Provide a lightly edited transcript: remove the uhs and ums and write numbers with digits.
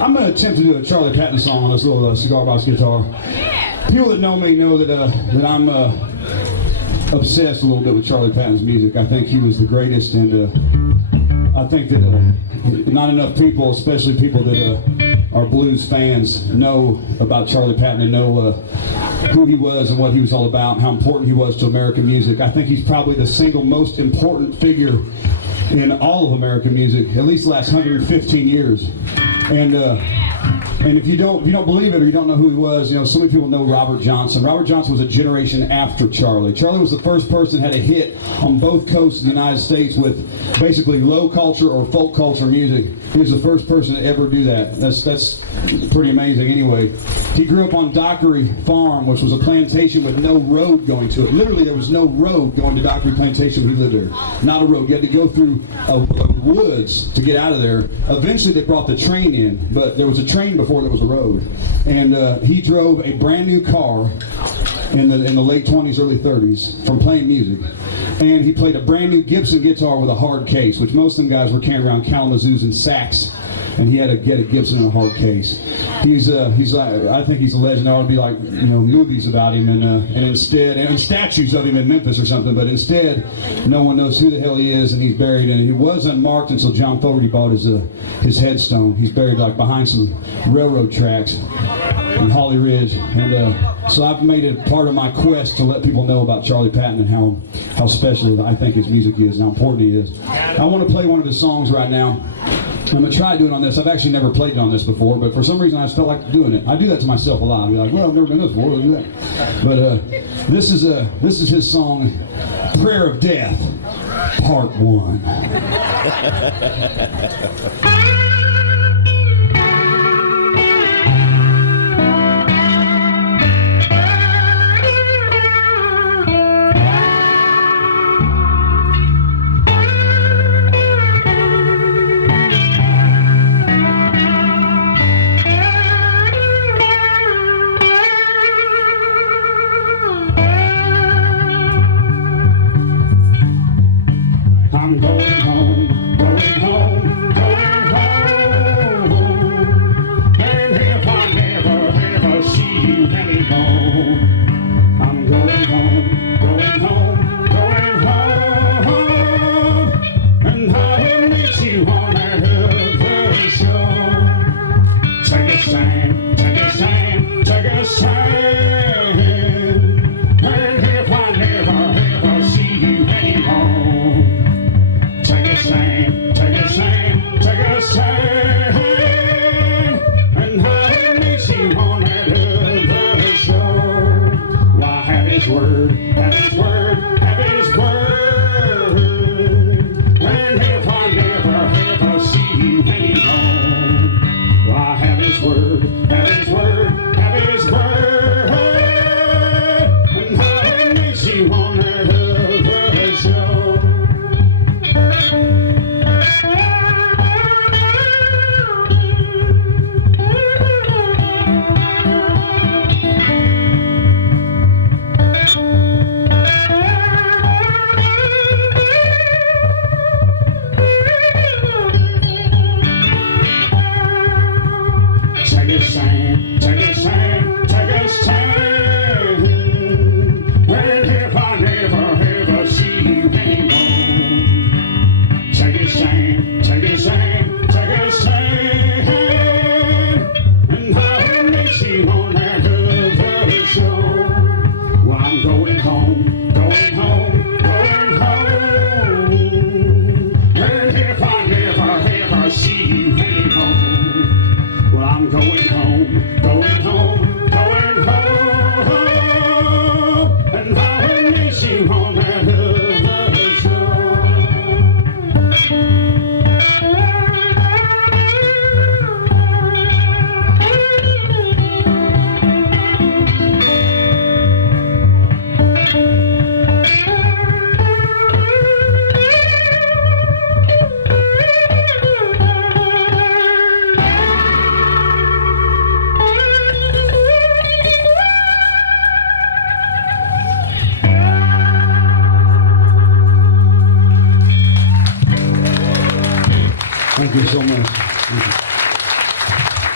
I'm going to attempt to do a Charlie Patton song on this little cigar box guitar. People that know me know that I'm obsessed a little bit with Charlie Patton's music. I think he was the greatest, and I think that not enough people, especially people that are blues fans, know about Charlie Patton and know who he was and what he was all about and how important he was to American music. I think he's probably the single most important figure in all of American music, at least the last 115 years. And if you don't believe it or you don't know who he was, so many people know Robert Johnson. Robert Johnson was a generation after Charlie. Charlie was the first person that had a hit on both coasts of the United States with basically low culture or folk culture music. He was the first person to ever do that. That's pretty amazing anyway. He grew up on Dockery Farm, which was a plantation with no road going to it. Literally, there was no road going to Dockery Plantation when he lived there. Not a road. You had to go through a woods to get out of there. Eventually, they brought the train in, but there was a train before there was a road. And he drove a brand new car in the late 20s, early 30s from playing music. And he played a brand new Gibson guitar with a hard case, which most of them guys were carrying around Kalamazoos and sacks. And he had to get a Gibson in a hard case. He's like, I think he's a legend. There ought to be like movies about him and statues of him in Memphis or something. But instead, no one knows who the hell he is, and he's buried. And he was unmarked until John Fogerty bought his headstone. He's buried like behind some railroad tracks in Holly Ridge. And so I've made it part of my quest to let people know about Charlie Patton and how special I think his music is and how important he is. I want to play one of his songs right now. I'm going to try doing it on this. I've actually never played it on this before, but for some reason I just felt like doing it. I do that to myself a lot. I'll be like, well, I've never done this before, I'll do that. But this is his song, Prayer of Death, Part 1. I'm going home, going home, going home. And if I never, ever see you anymore, I'm going home, going home, going home. And I will meet you on that other shore. Take a stand, take a stand, take a stand. And if I never, ever see you anymore, take Thank you so much. Thank you.